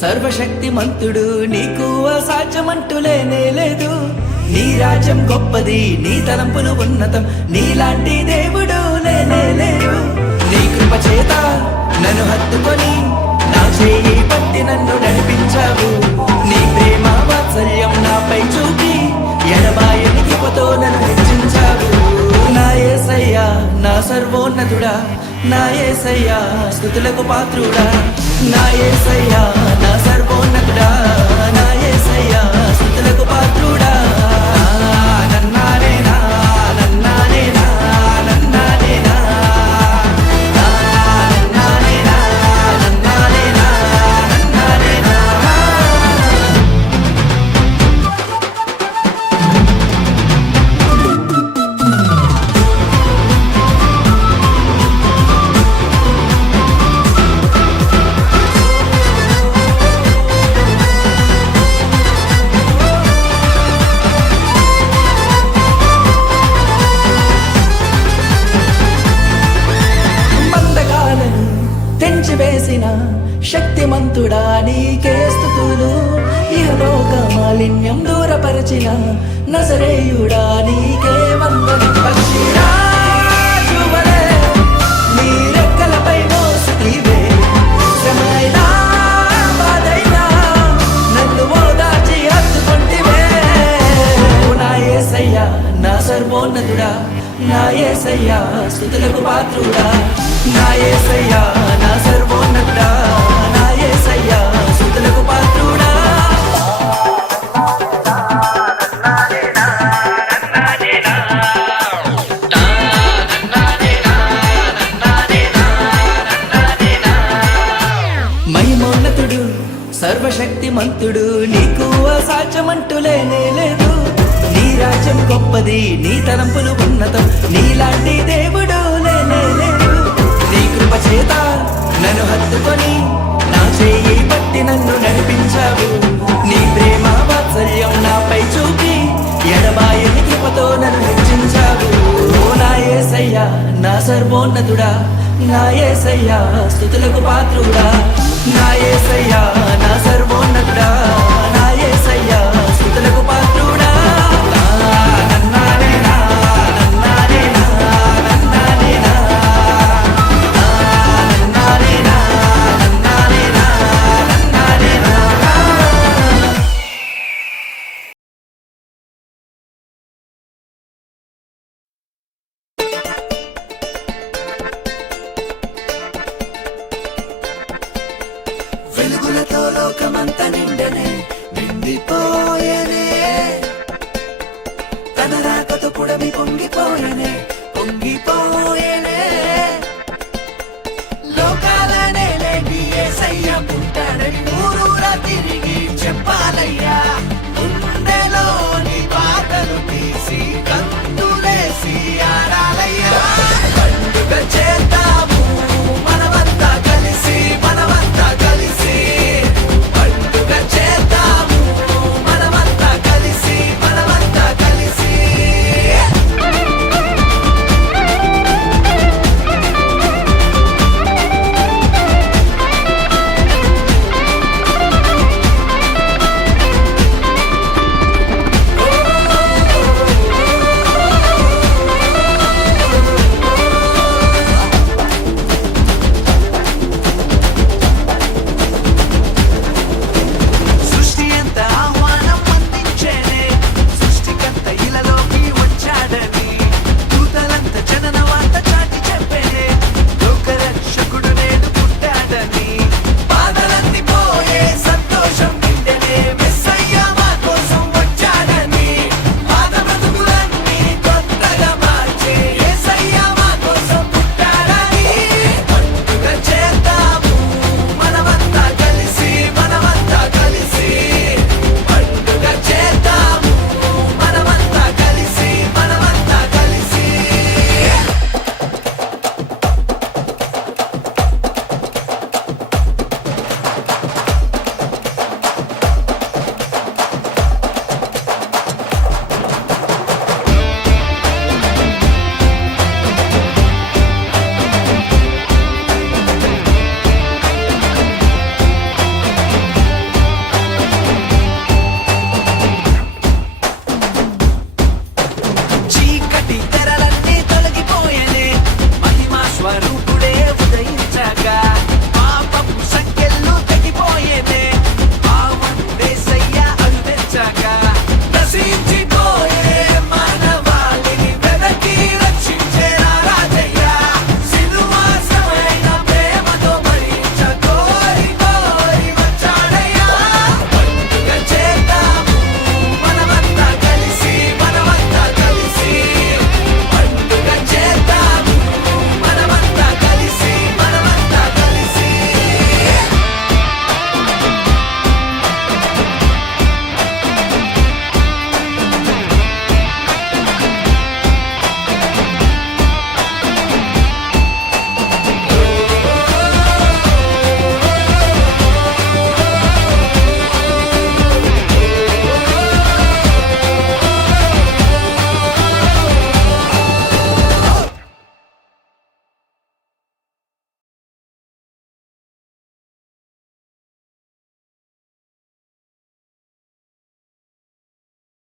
సర్వశక్తిమంతుడు నీకు అసాధ్యమంటూ లేనే లేదు. నీ రాజ్యం గొప్పది, నీ తలంపులు ఉన్నతం, నీలాంటి దేవుడు లేనే లేరు. నీ కృప చేత నన్ను హత్తుకొని నా చేయి పట్టి నన్ను నడిపించావు. నీ ప్రేమ వాత్సల్యం నాపై చూపి ఎడబాయని కృపతో నన్ను హెచ్చించావు. నా యేసయ్యా నా సర్వోన్నతుడా, నా యేసయ్యా స్తుతులకు పాత్రుడా, నా యేసయ్యా నా సర్వోన్నతుడా, నా యేసయ్యా స్తుతులకు పాత్రుడా. నన్నానేనా నన్నానేనా నన్నానేనా నన్నానేనా నన్నానేనా నన్నానేనా. బంధకాలను తెంచివేసిన శక్తిమంతుడా నీకే స్తుతులు. ఇహలోక మాలిన్యం దూరపరచిన నజరేయుడా నీకే వందనం. పక్షిరాజువలే నీ రెక్కలపై మోసితివే, శ్రమైనా బాధైనా నన్ను ఓదార్చి హత్తుకొంటివే. నా యేసయ్యా నా సర్వోన్నతుడా, నా యేసయ్యా స్తుతులకు పాత్రుడా, నా యేసయ్యా నా సర్వోన్నతుడా, నా యేసయ్యా స్తుతులకు పాత్రుడా. మహిమోన్నతుడు సర్వశక్తిమంతుడు నీకు అసాధ్యమంటూ లేనే లేదు. నీ రాజ్యం గొప్పది, నీ తలంపులు ఉన్నతం, నీలాంటి దేవుడు లేనే లేడు. నీ కృప చేత నన్ను హత్తుకొని నా చేయి పట్టి నన్ను నడిపించావు. నీ ప్రేమ వాత్సల్యం నాపై చూపి ఎడబాయని కృపతో నన్ను హెచ్చించావు. నా యేసయ్యా నా సర్వోన్నతుడా, నా యేసయ్యా స్తుతులకు పాత్రుడా, నా యేసయ్యా నా సర్వోన్నతుడా, నా యేసయ్యా స్తుతులకు పాత్రుడా.